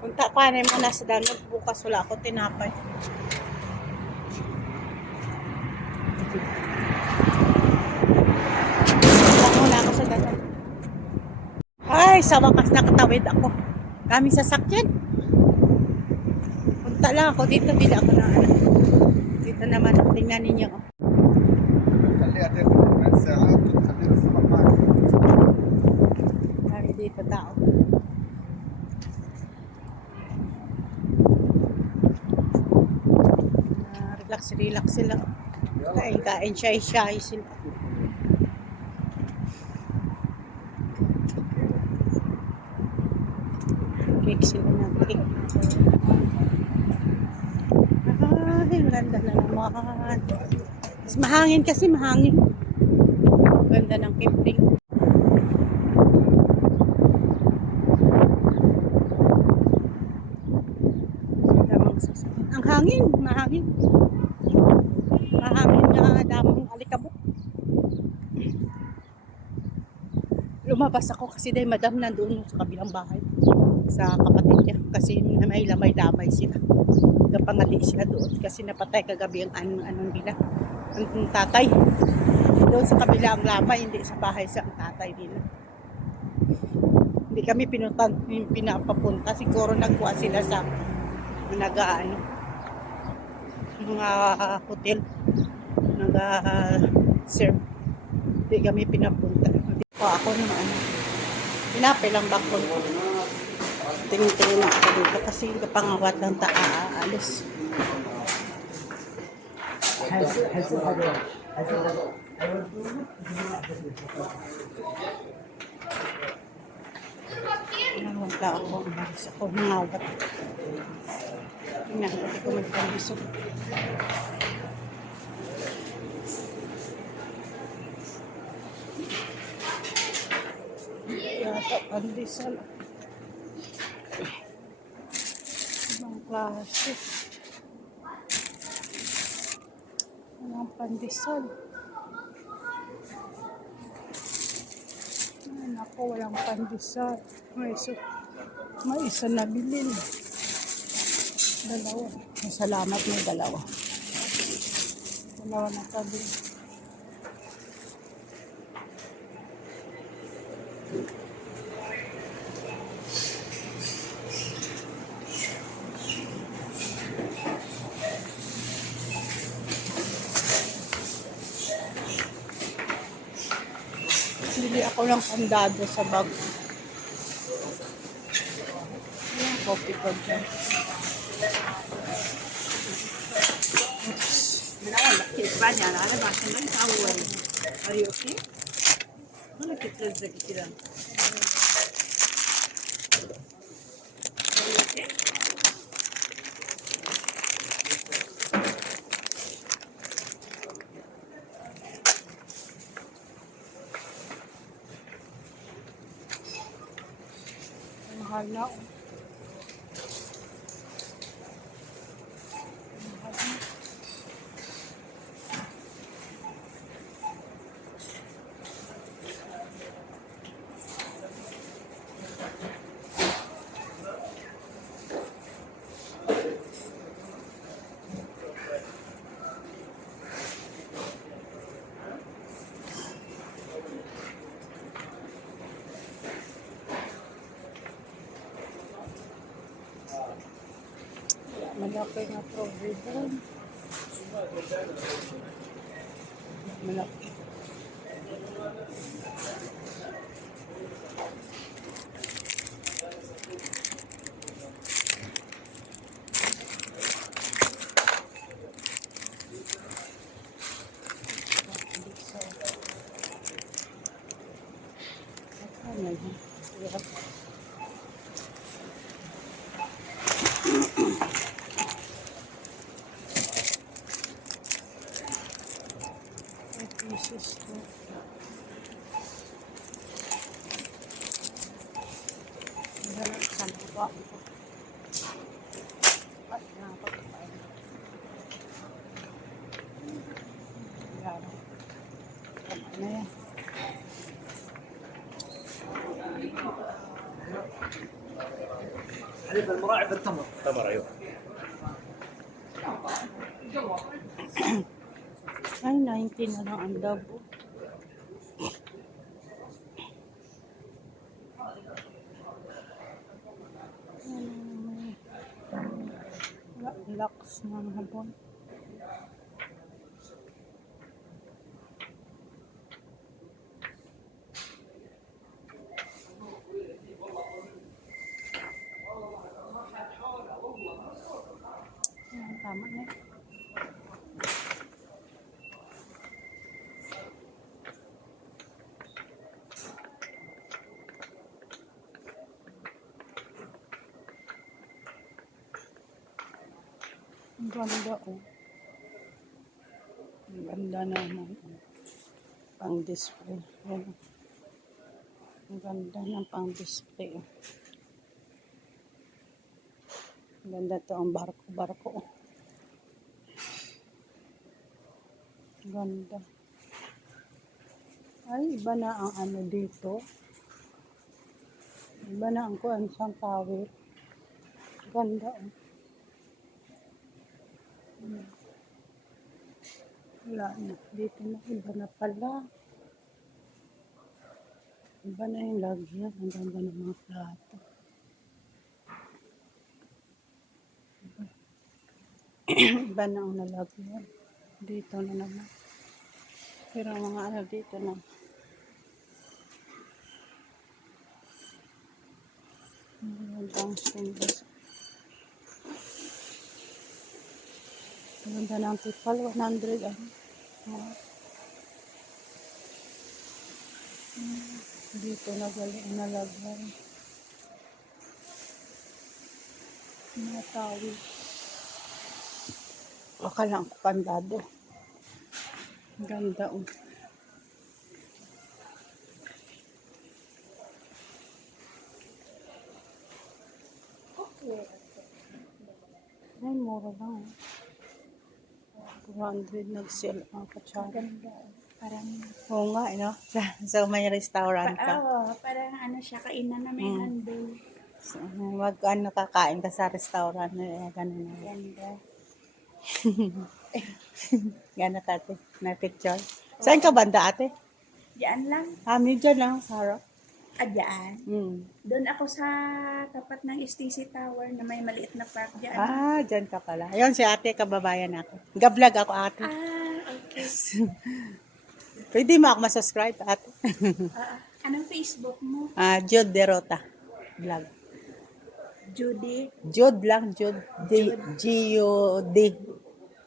Punta ko na mo na sa danog. Bukas wala ako tinapay. Punta muna ako sa danog. Ay, sa wakas nakatawid ako. Kami sasakyan. Punta lang ako dito. Dito ako na ano. Dito naman. Tingnan ninyo. Kami dito tao. Relax sila. Kain, shy sila. Cake sila na cake. Ay, ganda na naman. Mas mahangin kasi, mahangin. Ganda ng camping. Ang hangin, mahangin. Mahangin na damang alikabok. Lumabas ako kasi dahil madam nandun sa kabilang bahay. Sa kapatid niya. Kasi may lamay-lamay sila. Napangali sila doon. Kasi napatay kagabi ang anong nila. Ang tatay. Doon sa kabila ang lamay. Hindi sa bahay sa ang tatay nila. Hindi kami pinapapunta. Siguro nagkuha sila sa mga hotel. Nag-serve. Hindi kami pinapunta. Ako naman. Pinapay lang bakon ko. Tingin-tingin na ako dito kasi kapangawat lang aalis. Wala ako. Umalis ako. Nangawat. Tingnan. Hindi ko magpambisok. Yata pandesal. Ibang klase. Walang pandesal. Ay, naku, walang pandesal. May isa na bilhin. Dalawa. Salamat, may dalawa. Dalawa na kabili. Bili ako ng kandado sa bag. Ayan, coffee ko dyan. Are you okay? Mana kita lagi kira? Are you okay? Mahal na. Malaki na provision. Malaki. Pieces ko. Saan ko ba? At nakapagpapain. Yan. Tama na yan. حليب المراعي بالتمر. تمر ايوه. Ay, 19 na lang ang dabo. Lax ng hapon. Ayan, tama na. Ang ganda oh. Ang ganda naman. Pang display. Ayan. Ang ganda ng pang display. Ang ganda to ang barko. Ang ganda. Ay, iba na ang ano dito. Iba na ang kuan siyang tower. Ganda oh. Wala na. Dito na. Iba na pala. Iba na yung lagyan. Ang ganda ng mga plato. Iba na ang nalagyan. Dito na naman. Pero ang mga ano dito na. Ang gandang stainless. Ang ganda ng tipal. 100 ano. Dito na galing nalagyan. Mga tawid. Akala ko kandado. Ang ganda oh. Ay, mura lang. 200 nag-sell ang katsara. Parang, Oo nga, no? So, may restaurant ka. parang ano siya, kainan na may handle. So, ano, kakain ka sa restaurant. Ganun na. Ganda. Gano'n ka, ate? Na picture. Saan ka banda, ate? Diyan lang. Medyo lang, Sarah. Diyan. Doon ako sa tapat ng STC Tower na may maliit na park diyan. Dyan ka pala. Ayun, si ate, kababayan ako. Gablog ako, ate. Okay. Pwede mo ako masubscribe, ate. Anong Facebook mo? Jude Derota. Vlog. Judy Jude lang, Jude. G-U-D.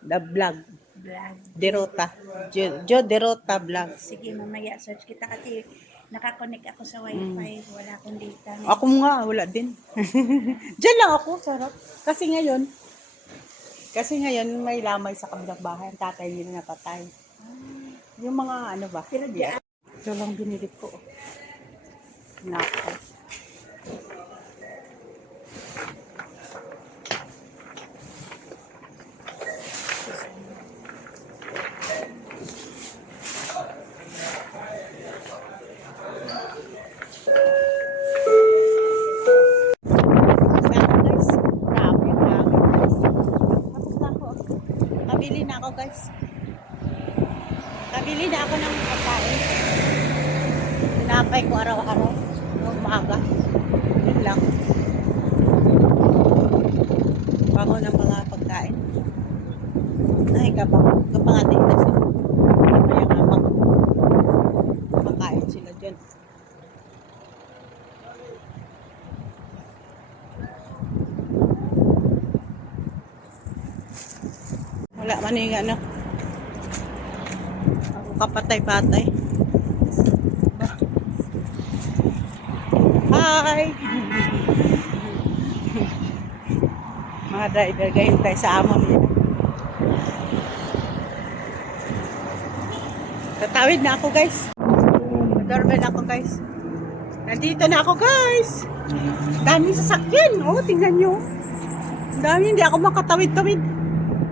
The vlog. Vlog. Derota. Jude Derota vlog. Sige, mamaya search kita kasi nakakonect ako sa wifi. Wala akong data. Ako nga, wala din. Diyan lang ako, sarap. Kasi ngayon, may lamay sa kabilang bahay. Ang tatay nila napatay. Yung mga ano ba? Pero diyan. Ito lang binili ko. Nako. Kabili na ako, guys. Kabili na ako ng pagkain. Tinapay ko araw-araw. Umaga. Yun lang. Bago ng mga pagkain. Ay, kapangating na sila. Kaya nga makain sila dyan. Wala man yung ano. Ako kapatay-patay. Hi! Mga driver, gayon tayo sa amon nila. Tatawid na ako, guys. Doorbell ako, guys. Nandito na ako, guys. Daming sasakyan. Oh, tingnan nyo. Dami, hindi ako makatawid-tawid.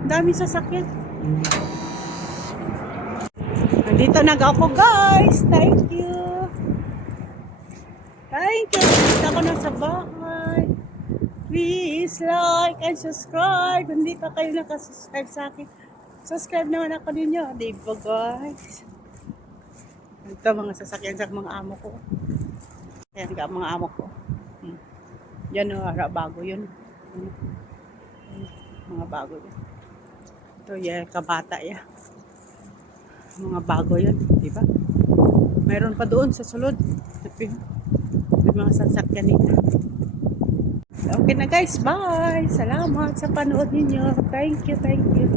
Daming sasakyan. Nandito na ako, guys. Thank you. Thank you. Nandito ako na sa bahay. Please like and subscribe. Kung hindi pa kayo nakasubscribe sa akin, subscribe naman ako ninyo. Diba guys? Ito mga sasakyan sa mga amo ko. Ayan ka mga amo ko. Yan o, bago yun. Mga bago yun. Ito yan, kabata yan. Mga bago yun, di ba? Mayroon pa doon sa sulod. May mga sasakyan nila. Okay na guys, bye! Salamat sa panood ninyo. Thank you, thank you.